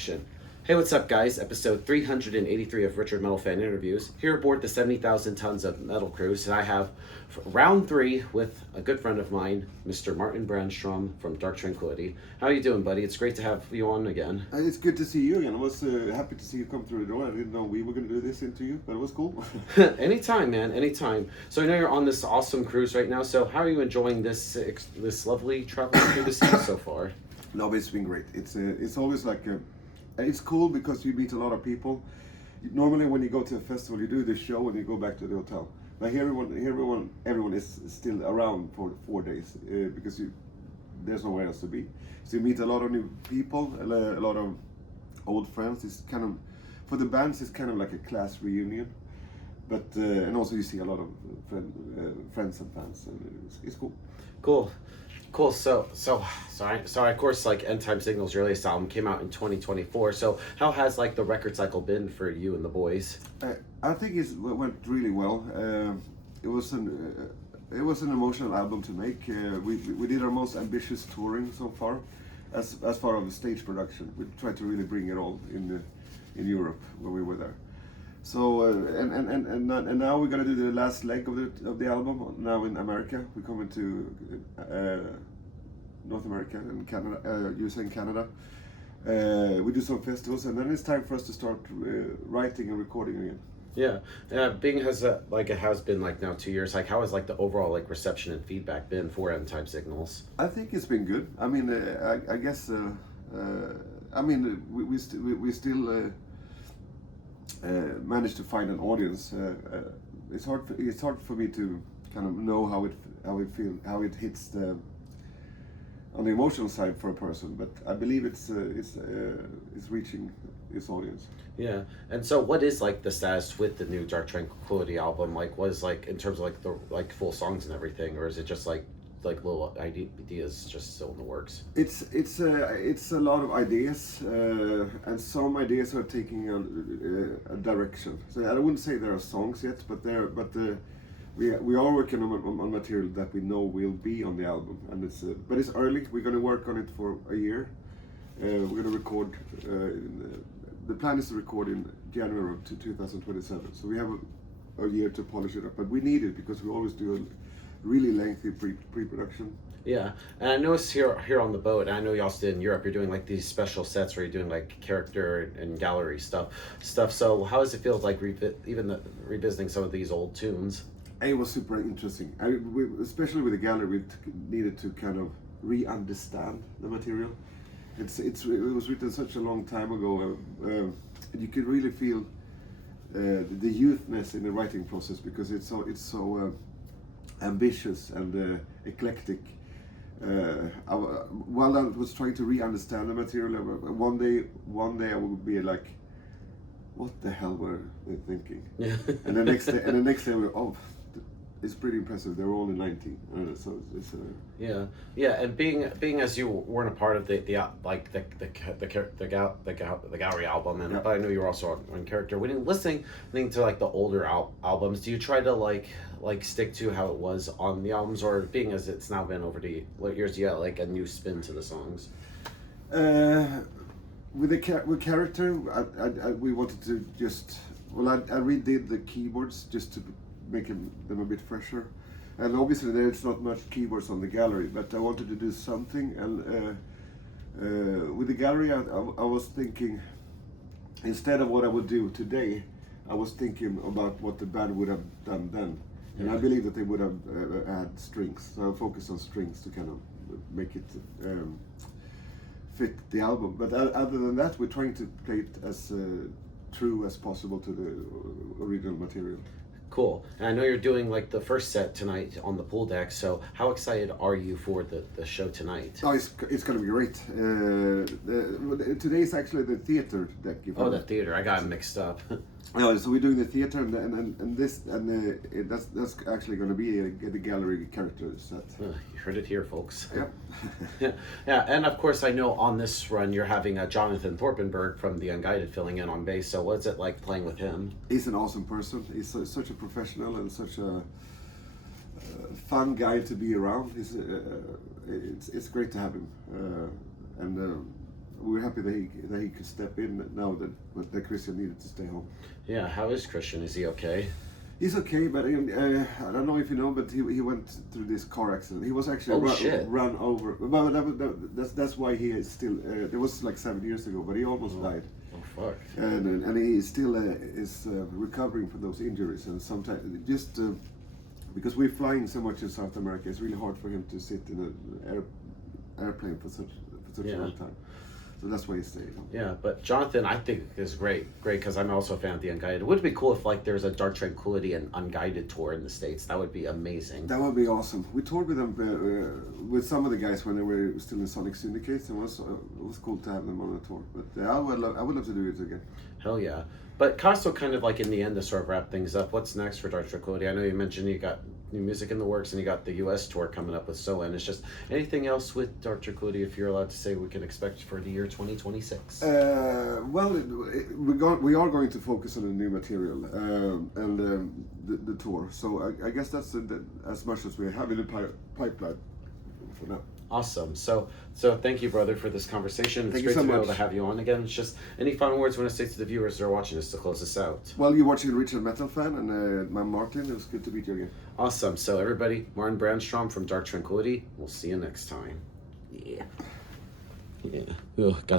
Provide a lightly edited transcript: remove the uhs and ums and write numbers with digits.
Hey, what's up, guys? Episode 383 of RichardMetalFan interviews. Here aboard the 70,000 tons of metal cruise, and I have round three with a good friend of mine, Mr. Martin Brandstrom from Dark Tranquillity. How are you doing, buddy? It's great to have you on again. It's good to see you again. I was happy to see you come through the door. I didn't know we were going to do this interview, but it was cool. Anytime, man. Anytime. So I know you're on this awesome cruise right now. So how are you enjoying this lovely travel through the seas so far? No, but it's been great. It's always like it's cool because you meet a lot of people. Normally, when you go to a festival, you do the show and you go back to the hotel. But here, everyone is still around for 4 days because there's nowhere else to be. So you meet a lot of new people, a lot of old friends. It's kind of, for the bands, it's kind of like a class reunion. But and also you see a lot of friends and fans, and it's cool. Cool. So of course, like Endtime Signals, your latest album came out in 2024. So how has like the record cycle been for you and the boys? I think it went really well. It was an emotional album to make. We did our most ambitious touring so far, as far as stage production. We tried to really bring it all in Europe when we were there. So and now we're gonna do the last leg of the album now in America. We're coming to North America and Canada, USA and Canada. We do some festivals, and then it's time for us to start writing and recording again. Yeah. Being has it has been like now 2 years. Like, how has like the overall like reception and feedback been for Endtime Signals? I think it's been good. I mean, I guess. I mean, we still. Managed to find an audience. It's hard for me to kind of know how it hits on the emotional side for a person, but I believe it's reaching its audience. Yeah. And so what is like the status with the new Dark Tranquillity album? Like, what is like in terms of like the like full songs and everything, or is it just like little ideas just still in the works? It's a lot of ideas, and some ideas are taking a direction. So I wouldn't say there are songs yet, but we are working on material that we know will be on the album, and but it's early. We're going to work on it for a year. We're going to record. The plan is to record in January of 2027. So we have a year to polish it up, but we need it because we always do really lengthy pre-production. Yeah, and I noticed here on the boat, and I know you also did in Europe, you're doing like these special sets where you're doing like character and gallery stuff. So how does it feel like revisiting some of these old tunes? It was super interesting. Especially with the gallery, we needed to kind of re-understand the material. It was written such a long time ago, and you could really feel the youthness in the writing process because it's so ambitious and eclectic. While I was trying to re-understand the material, one day I would be like, "What the hell were they thinking?" Yeah. and the next day we're it's pretty impressive. They're only 19, so it's yeah. And being as you weren't a part of the gallery album, and yeah. but I know you were also on character. When listening to like the older albums, do you try to like stick to how it was on the albums, or being as it's now been over the years, you got like a new spin to the songs? With character, we wanted to just I redid the keyboards just to make them a bit fresher, and obviously there's not much keyboards on the gallery, but I wanted to do something, and with the gallery I was thinking, instead of what I would do today, I was thinking about what the band would have done then, and I believe that they would have had strings, so I focused on strings to kind of make it fit the album, but other than that we're trying to play it as true as possible to the original material. Cool. And I know you're doing like the first set tonight on the pool deck, so how excited are you for the show tonight? Oh, it's going to be great. Today is actually the theater deck. The theater. I got it mixed up. No, so we're doing the theater, and that's actually going to be the gallery character set. You heard it here, folks. Yeah. Yeah, and of course I know on this run you're having Jonathan Thorpenberg from The Unguided filling in on bass. So what's it like playing with him? He's an awesome person. He's such a professional and such a fun guy to be around. It's great to have him, and we're happy that he could step in now that Christian needed to stay home. Yeah, how is Christian? Is he okay? He's okay, but I don't know if you know, but he went through this car accident. He was actually run over. But that's why he is still. It was like 7 years ago, but he almost died. Oh fuck! And he still is recovering from those injuries, and sometimes just because we're flying so much in South America, it's really hard for him to sit in an airplane for such a long time. So that's why he's staying home. Yeah, but Jonathan, I think is great because I'm also a fan of the Unguided. Would it be cool if like there's a Dark Tranquillity and Unguided tour in the States? That would be amazing. That would be awesome. We toured with them with some of the guys when they were still in Sonic Syndicates, and it was cool to have them on a tour. But I would love to do it again. Hell yeah! But Costo, kind of like in the end to sort of wrap things up, what's next for Dark Tranquillity? I know you mentioned you got new music in the works and you got the U.S. tour coming up with SOAN. It's just anything else with Dark Tranquillity, if you're allowed to say, we can expect for the year 2026? Well, we are going to focus on the new material and the tour. So I guess that's as much as we have in the pipeline for now. Awesome. So thank you, brother, for this conversation. It's Thank great you so to be much. able to have you on again. It's just any final words you want to say to the viewers that are watching us to close this out? Well, you're watching RichardMetalFan, and I'm Martin. It was good to meet you again. Awesome. So everybody, Martin Brandstrom from Dark Tranquillity. We'll see you next time. Yeah. Yeah. Ugh, God.